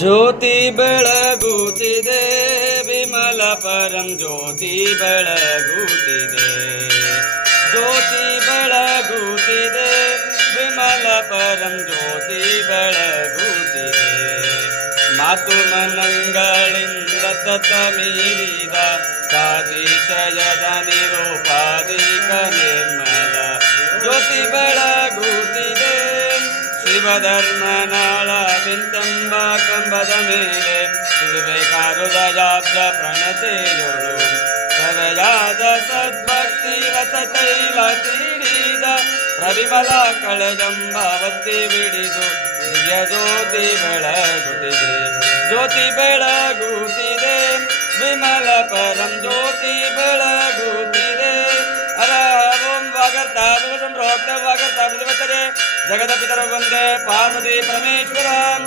ಜ್ಯೋತಿ ಬೆಳಗುತ್ತಿದೆ, ವಿಮಲ ಪರಂ ಜ್ಯೋತಿ ಬೆಳಗುತ್ತಿದೆ. ಜ್ಯೋತಿ ಬೆಳಗುತ್ತಿದೆ, ವಿಮಲ ಪರಂ ಜ್ಯೋತಿ ಬೆಳಗುತ್ತಿದೆ. ಮಾತು ಮನಂಗಳಿಂದ ತತ ಮೀರಿದ ಸಾಧಿಶಯದ ನಿರೂಪಾದಿಕ ಶಿವಧರ್ಮನಾಳ ಬಿಂತೆಂಬ ಕಂಬದ ಮೇಲೆ ವಿವೇಕಾರುದಜಾಬ್ಜ ಪ್ರಣತೆಯೊಳು. ಸವೆಯಾದ ಸದ್ಭಕ್ತಿ ರಸ ತೈಲ ತೀರಿದ ಪ್ರವಿಮಲ ಕಳೆದಂಬಾವತಿ ಬಿಡಿದು ದಿವ್ಯ ಜ್ಯೋತಿ ಬೆಳಗುತ್ತಿದೆ. ಜ್ಯೋತಿ ಬೆಳಗುತ್ತಿದೆ, ವಿಮಲ ಪರಂ ಜ್ಯೋತಿ ಬೆಳಗುತ್ತಿದೆ. ಅರ ಓಂ ವಾಗರ್ತ ಸಂಪ್ರೋಕ್ತ ವಾಗರ್ತಾ, ಪ್ರತಿಪತ್ತರೆ जगदपितरवन्दे पार्वती परमेश्वरान्